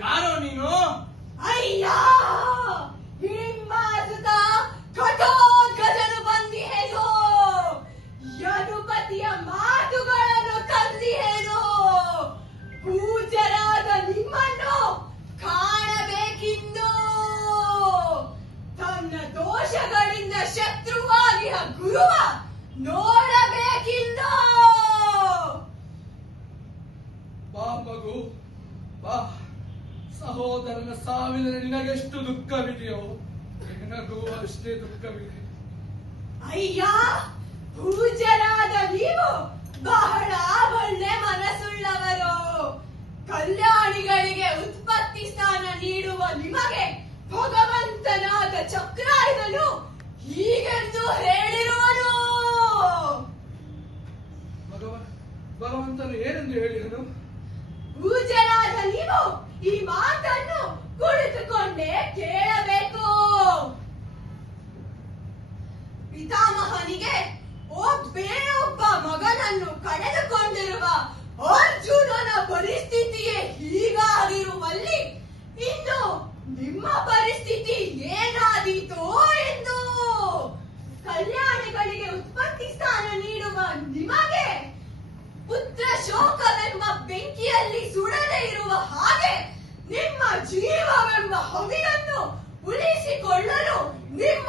ಯಾರೋ ನೀನು? ಅಯ್ಯ, ಹಿಡಿಂಬಾಸುತ ಘಟೋತ್ಕಚನು ಬಂದಿಹೇನು, ಯದುಪತಿಯ ಮಾತುಗಳನ್ನು ತಂದಿಹೇನು. ಪೂಜ್ಯರಾದ ನಿಮ್ಮನ್ನು ಕಾಣಬೇಕಿಂದು. ತನ್ನ ದೋಷಗಳಿಂದ ಶತ್ರುವಾಗಿಯ ಗುರುವ ನೋಡಬೇಕಿಂದು. ಬಾ ಮಗು ಬಾ. ಸಹೋದರನ ಸಾವಿನ ನಿನಗೆಷ್ಟು ದುಃಖವಿದೆಯೋ ನಿನಗೂ ಅಷ್ಟೇ ದುಃಖವಿದೆ. ಅಯ್ಯ, ಪೂಜ್ಯರಾದ ನೀವು ಬಹಳ ಒಳ್ಳೆ ಮನಸ್ಸುಳ್ಳವರು. ಕಲ್ಯಾಣಿಗಳಿಗೆ ಉತ್ಪತ್ತಿ ಸ್ಥಾನ ನೀಡುವ ನಿಮಗೆ ಭಗವಂತನಾದ ಚಕ್ರಾಯುಧನು ಹೀಗೆಂದು ಹೇಳಿರುವನು. ಭಗವಂತನು ಏನೆಂದು ಹೇಳಿದನು? ಪೂಜ್ಯರಾದ ನೀವು ಈ ಮಾತನ್ನು ಕುಳಿತುಕೊಂಡೇ ಕೇಳಬೇಕು. ಪಿತಾಮಹನಿಗೆ ಒಬ್ಬ ಮಗನನ್ನು ಕಳೆದುಕೊಂಡಿರುವ ಅರ್ಜುನನ ಪರಿಸ್ಥಿತಿಯೇ ಹೀಗಾಗಿರುವಲ್ಲಿ ಇನ್ನು ನಿಮ್ಮ ಪರಿಸ್ಥಿತಿ ಏನಾದೀತೋ ಎಂದು. ಕಲ್ಯಾಣಿಗಳಿಗೆ ಉತ್ಪತ್ತಿ ಸ್ಥಾನ ನೀಡುವ ನಿಮಗೆ ಪುತ್ರ ಶೋಕವೆಂಬ ಬೆಂಕಿಯಲ್ಲಿ ಸುಡದೆ ಇರುವ ಹಾಗೆ ನಿಮ್ಮ ಜೀವವೆಂಬ ಹೊಗೆಯನ್ನು ಉಳಿಸಿಕೊಳ್ಳಲು ನಿಮ್ಮ